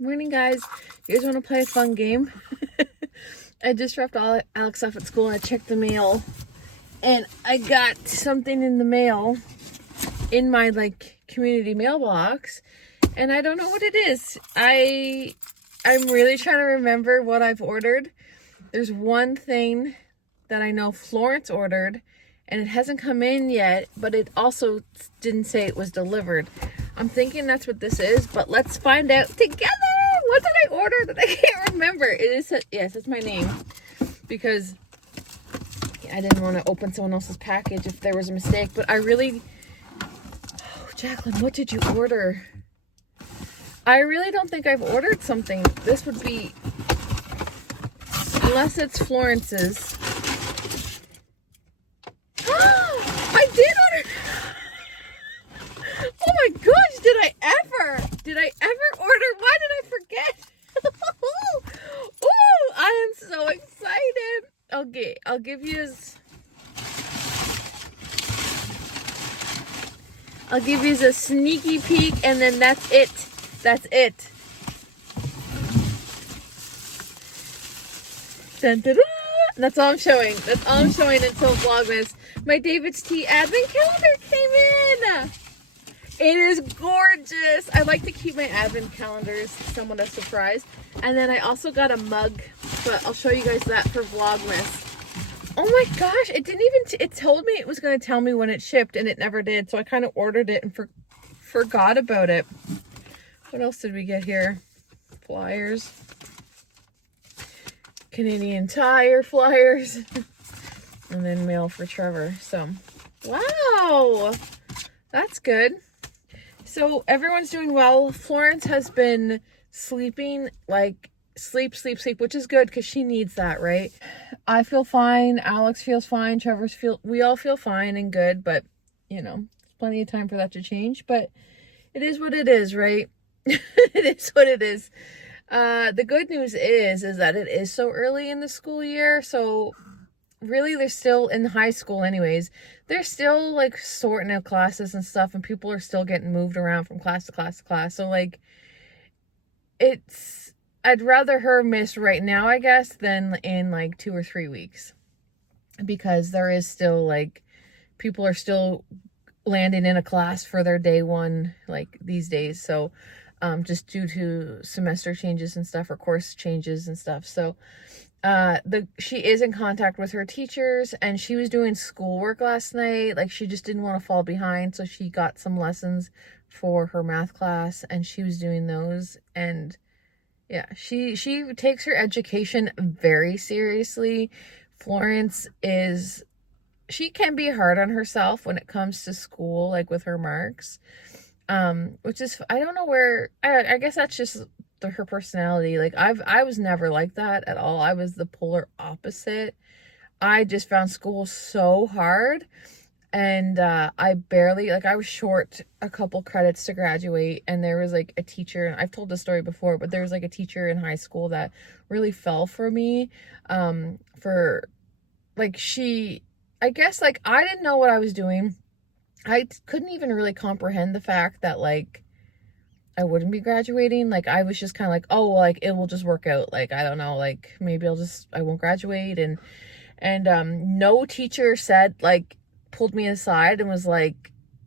Morning, guys. You guys want to play a fun game? I just dropped Alex off at school. I checked the mail, and I got something in the mail in my community mailbox, and I don't know what it is. I'm really trying to remember what I've ordered. There's one thing that I know Florence ordered, and it hasn't come in yet, but it also didn't say it was delivered. I'm thinking that's what this is, but let's find out together. What did I order that I can't remember? It is, yes, it's my name, because I didn't want to open someone else's package if there was a mistake, but I really, Jacqueline, what did you order? I really don't think I've ordered something. This would be, unless it's Florence's. I did order. Oh my gosh, did I ever order? Why did I forget? Oh, I am so excited. Okay, I'll give you a sneaky peek, and then that's it. That's it. Dun, dun, dun. That's all I'm showing. That's all I'm showing until Vlogmas. My David's Tea advent calendar came in. It is gorgeous. I like to keep my advent calendars somewhat a surprise. And then I also got a mug, but I'll show you guys that for Vlogmas. Oh my gosh, it didn't even, it told me it was going to tell me when it shipped, and it never did. So I kind of ordered it and forgot about it. What else did we get here? Flyers. Canadian Tire flyers. And then mail for Trevor. So, wow. That's good. So everyone's doing well. Florence has been sleeping, sleep, which is good because she needs that, right? I feel fine. Alex feels fine. We all feel fine and good, but there's plenty of time for that to change. But it is what it is, right? It is what it is. The good news is that it is so early in the school year. So really, they're still in high school anyways. They're still sorting out classes and stuff, and people are still getting moved around from class to class to class. So I'd rather her miss right now, I guess, than in 2 or 3 weeks, because there is still people are still landing in a class for their day one these days. So just due to semester changes and stuff, or course changes and stuff. So she is in contact with her teachers, and she was doing schoolwork last night. She just didn't want to fall behind, so she got some lessons for her math class, and she was doing those. And yeah, she takes her education very seriously. Florence she can be hard on herself when it comes to school, with her marks, which is, I don't know where, I guess that's just her personality. I was never like that at all. I was the polar opposite. I just found school so hard, and I barely, I was short a couple credits to graduate, and there was a teacher, and I've told this story before, but there was a teacher in high school that really fell for me, I guess I didn't know what I was doing. I couldn't even really comprehend the fact that I wouldn't be graduating. I was just kind of oh, well, it will just work out. I don't know, maybe I won't graduate. And no teacher said, pulled me aside and was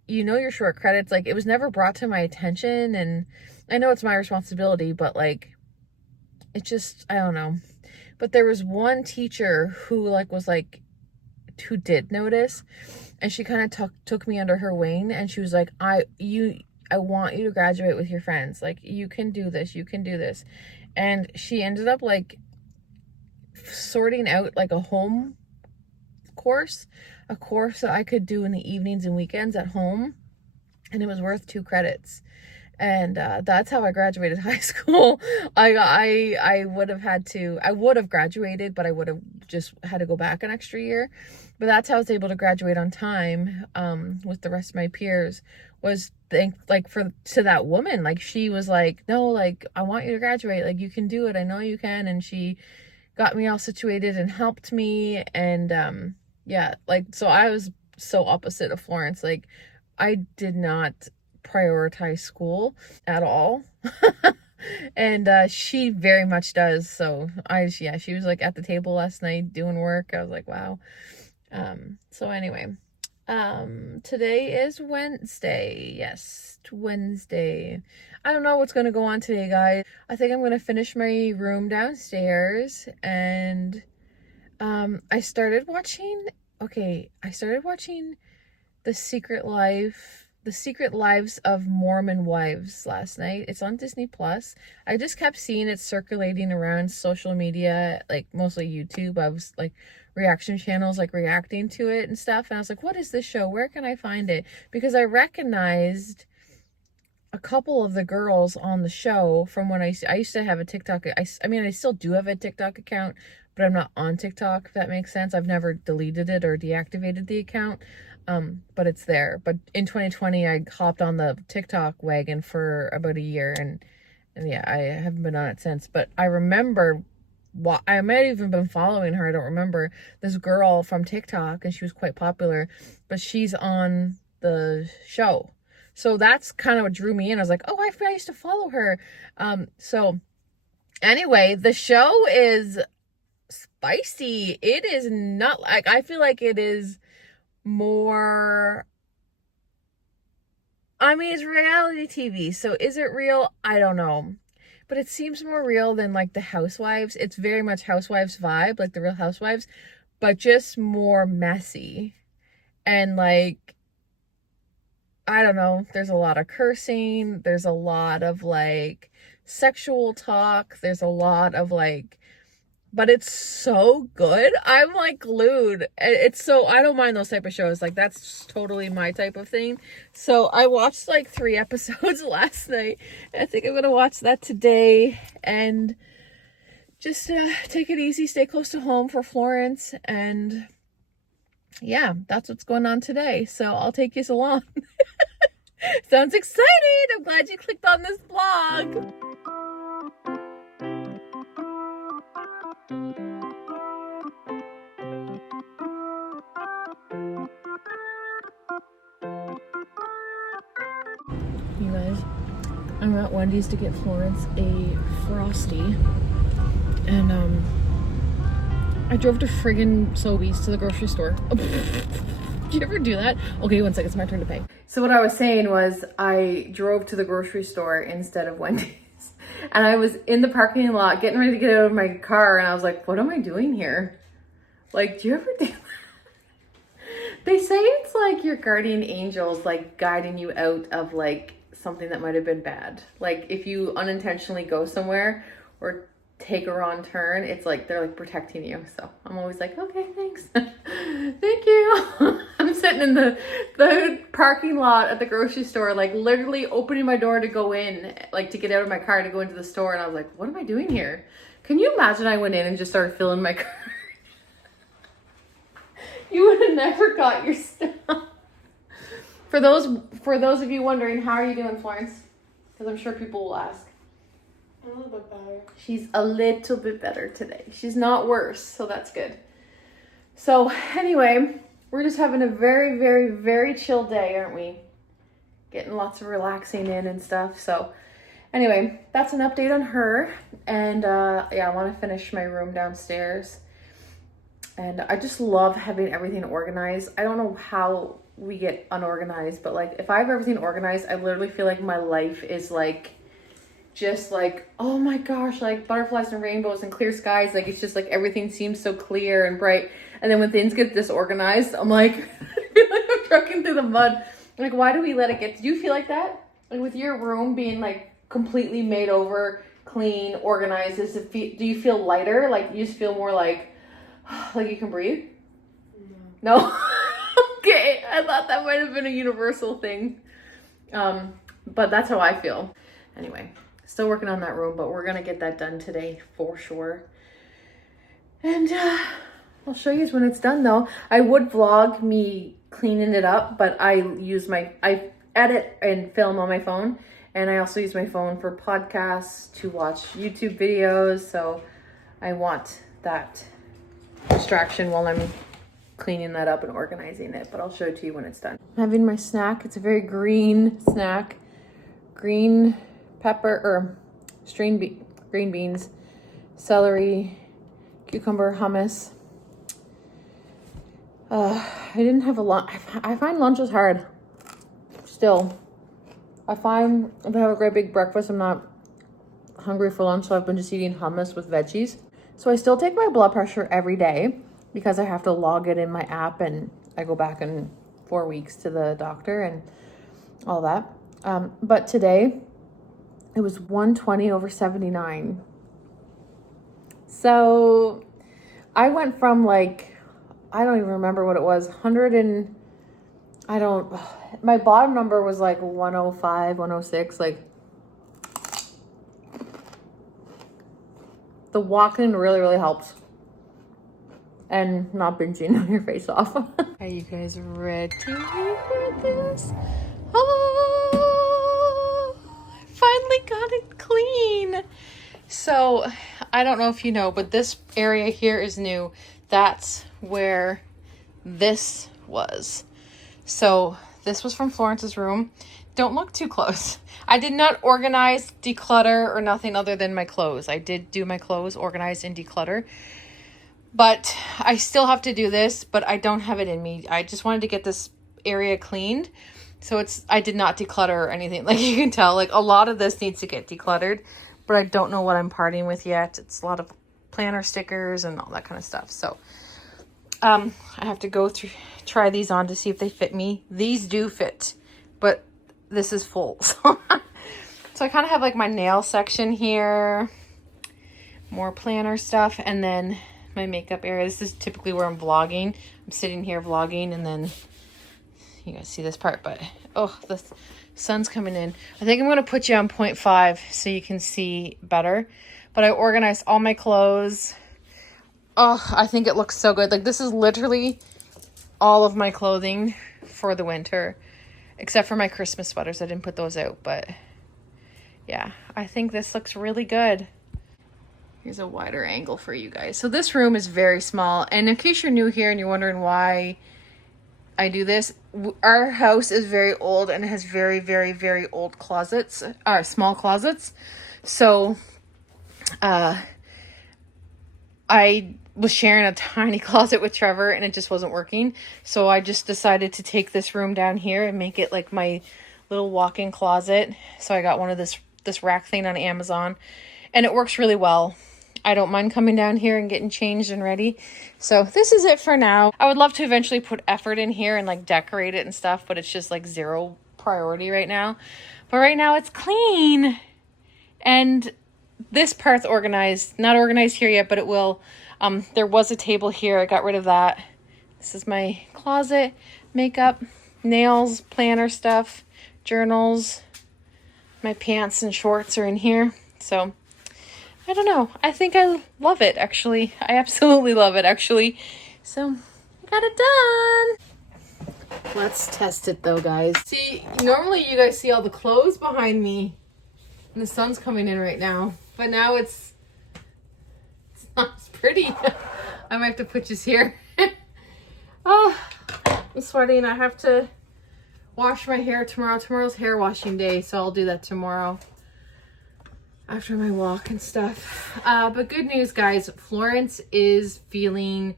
your short credits. It was never brought to my attention. And I know it's my responsibility, but it just, I don't know. But there was one teacher who who did notice, and she kind of took me under her wing, and she was I want you to graduate with your friends. You can do this. You can do this. And she ended up sorting out a home course, a course that I could do in the evenings and weekends at home. And it was worth 2 credits. And that's how I graduated high school. I would have graduated, but I would have just had to go back an extra year. But that's how I was able to graduate on time with the rest of my peers, was to that woman. She was no, I want you to graduate. You can do it. I know you can. And she got me all situated and helped me. And yeah, so I was so opposite of Florence. I did not prioritize school at all. And she very much does. So yeah, she was like at the table last night doing work. I was like, wow. So anyway, today is Wednesday. Yes, Wednesday. I don't know what's going to go on today, guys. I think I'm going to finish my room downstairs, and I started watching The Secret Lives of Mormon Wives last night. It's on Disney Plus. I just kept seeing it circulating around social media, like mostly YouTube. I was like reaction channels like reacting to it and stuff, and I was like, what is this show? Where can I find it? Because I recognized a couple of the girls on the show from when I used to have a TikTok. I mean, I still do have a TikTok account, but I'm not on TikTok, if that makes sense. I've never deleted it or deactivated the account, but it's there. But in 2020, I hopped on the TikTok wagon for about a year, and yeah, I haven't been on it since. But I remember, I might have even been following her. I don't remember. This girl from TikTok, and she was quite popular, but she's on the show. So that's kind of what drew me in. I was like, oh, I used to follow her. So anyway, the show is spicy. It is not like, I feel like it is more, I mean, it's reality TV. So is it real? I don't know. But it seems more real than like the Housewives. It's very much Housewives vibe, like the Real Housewives, but just more messy. And like, I don't know, there's a lot of cursing, there's a lot of like sexual talk, there's a lot of like, but it's so good. I'm like glued. It's so, I don't mind those type of shows. Like that's totally my type of thing. So I watched like 3 episodes last night. I think I'm going to watch that today and just take it easy, stay close to home for Florence. And yeah, that's what's going on today. So I'll take you along. Sounds exciting. I'm glad you clicked on this vlog. You guys, I'm at Wendy's to get Florence a Frosty. And I drove to friggin' Sobeys to the grocery store. Did you ever do that? Okay, 1 second, it's my turn to pay. So what I was saying was I drove to the grocery store instead of Wendy's. And I was in the parking lot getting ready to get out of my car, and I was like, what am I doing here? Like, do you ever do that? They say it's like your guardian angels like guiding you out of like something that might have been bad. Like if you unintentionally go somewhere or take a wrong turn, it's like they're like protecting you. So I'm always like, okay, thanks. Thank you. I'm sitting in the parking lot at the grocery store, like literally opening my door to go in, like to get out of my car to go into the store. And I was like, what am I doing here? Can you imagine I went in and just started filling my car? You would have never got your stuff. For those of you wondering, how are you doing, Florence? Because I'm sure people will ask. A little bit better. She's a little bit better today. She's not worse, so that's good. So anyway, we're just having a very, very, very chill day, aren't we? Getting lots of relaxing in and stuff. So anyway, that's an update on her. And yeah, I want to finish my room downstairs. And I just love having everything organized. I don't know how we get unorganized, but like if I have everything organized, I literally feel like my life is like, just like, oh my gosh, like butterflies and rainbows and clear skies. Like it's just like everything seems so clear and bright. And then when things get disorganized, I'm like, I feel like I'm trucking through the mud. Like, why do we let it get, do you feel like that? Like with your room being like completely made over, clean, organized, do you feel lighter? Like you just feel more like you can breathe? No? Okay, I thought that might have been a universal thing. But that's how I feel. Anyway, still working on that room, but we're gonna get that done today for sure. And I'll show you when it's done though. I would vlog me cleaning it up, but I edit and film on my phone, and I also use my phone for podcasts, to watch YouTube videos, so I want that distraction while I'm cleaning that up and organizing it, but I'll show it to you when it's done. I'm having my snack. It's a very green snack. Green pepper, or green beans, celery, cucumber, hummus. I didn't have a lunch. I find lunch is hard. Still, I find if I have a great big breakfast, I'm not hungry for lunch, so I've been just eating hummus with veggies. So I still take my blood pressure every day because I have to log it in my app, and I go back in 4 weeks to the doctor and all that. But today it was 120/79. So I went from like, I don't even remember what it was, 100 and my bottom number was like 105, 106. Like, the walking really, really helps. And not binging on your face off. Are you guys ready for this? Oh, I finally got it clean. So, I don't know if you know, but this area here is new. That's where this was. So, this was from Florence's room. Don't look too close. I did not organize, declutter, or nothing other than my clothes. I did do my clothes, organize and declutter. But I still have to do this, but I don't have it in me. I just wanted to get this area cleaned. So I did not declutter or anything. Like you can tell, like a lot of this needs to get decluttered, but I don't know what I'm parting with yet. It's a lot of planner stickers and all that kind of stuff. So I have to go through, try these on to see if they fit me. These do fit, but this is full. So I kind of have like my nail section here, more planner stuff, and then my makeup area. This is typically where I'm vlogging. I'm sitting here vlogging, and then you guys see this part, but oh, the sun's coming in. I think I'm going to put you on 0.5 so you can see better. But I organized all my clothes. Oh, I think it looks so good. Like, this is literally all of my clothing for the winter, except for my Christmas sweaters. I didn't put those out, but yeah, I think this looks really good. Here's a wider angle for you guys. So this room is very small. And in case you're new here and you're wondering why I do this, our house is very old and it has very, very, very old closets, small closets. So I was sharing a tiny closet with Trevor and it just wasn't working. So I just decided to take this room down here and make it like my little walk-in closet. So I got one of this rack thing on Amazon, and it works really well. I don't mind coming down here and getting changed and ready. So this is it for now. I would love to eventually put effort in here and like decorate it and stuff, but it's just like zero priority right now. But right now it's clean. And this part's organized. Not organized here yet, but it will. There was a table here. I got rid of that. This is my closet, makeup, nails, planner stuff, journals. My pants and shorts are in here. So I don't know. I think I love it, actually. I absolutely love it, actually. So I got it done. Let's test it, though, guys. See, normally you guys see all the clothes behind me, and the sun's coming in right now. But now it's not as pretty. I might have to put this here. Oh, I'm sweating. I have to wash my hair tomorrow. Tomorrow's hair washing day, so I'll do that tomorrow after my walk and stuff. But good news, guys. Florence is feeling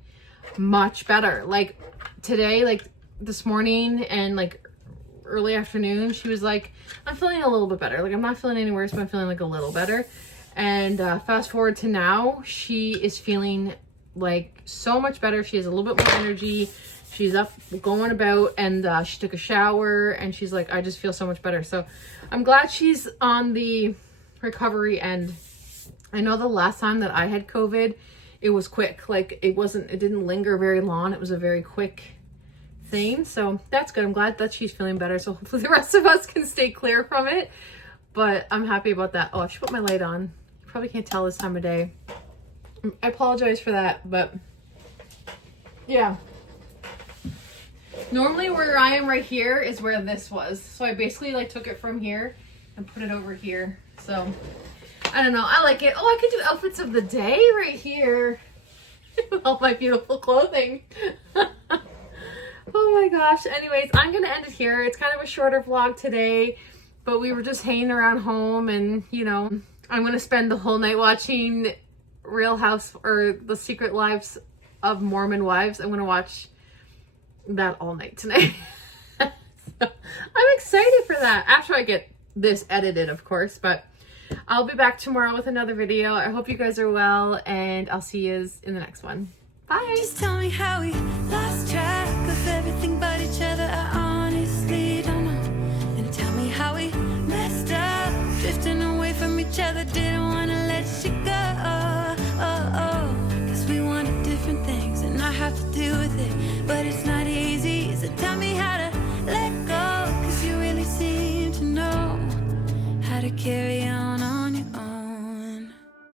much better. Like today, like this morning and like early afternoon, she was like, I'm feeling a little bit better. Like I'm not feeling any worse, but I'm feeling like a little better. And fast forward to now, she is feeling like so much better. She has a little bit more energy. She's up going about, and she took a shower, and she's like, I just feel so much better. So I'm glad she's on the recovery end. I know the last time that I had COVID, it was quick. Like it didn't linger very long. It was a very quick thing. So that's good. I'm glad that she's feeling better. So hopefully the rest of us can stay clear from it. But I'm happy about that. Oh, I should put my light on. You probably can't tell this time of day. I apologize for that, but yeah. Normally where I am right here is where this was. So I basically like took it from here and put it over here. So I don't know. I like it. Oh, I could do outfits of the day right here. All my beautiful clothing. Oh my gosh. Anyways, I'm going to end it here. It's kind of a shorter vlog today, but we were just hanging around home and, you know, I'm going to spend the whole night watching Real House or The Secret Lives of Mormon Wives. I'm going to watch that all night tonight. So, I'm excited for that. After I get this edited, of course, but I'll be back tomorrow with another video. I hope you guys are well, and I'll see you in the next one. Bye. Just tell me how we lost track.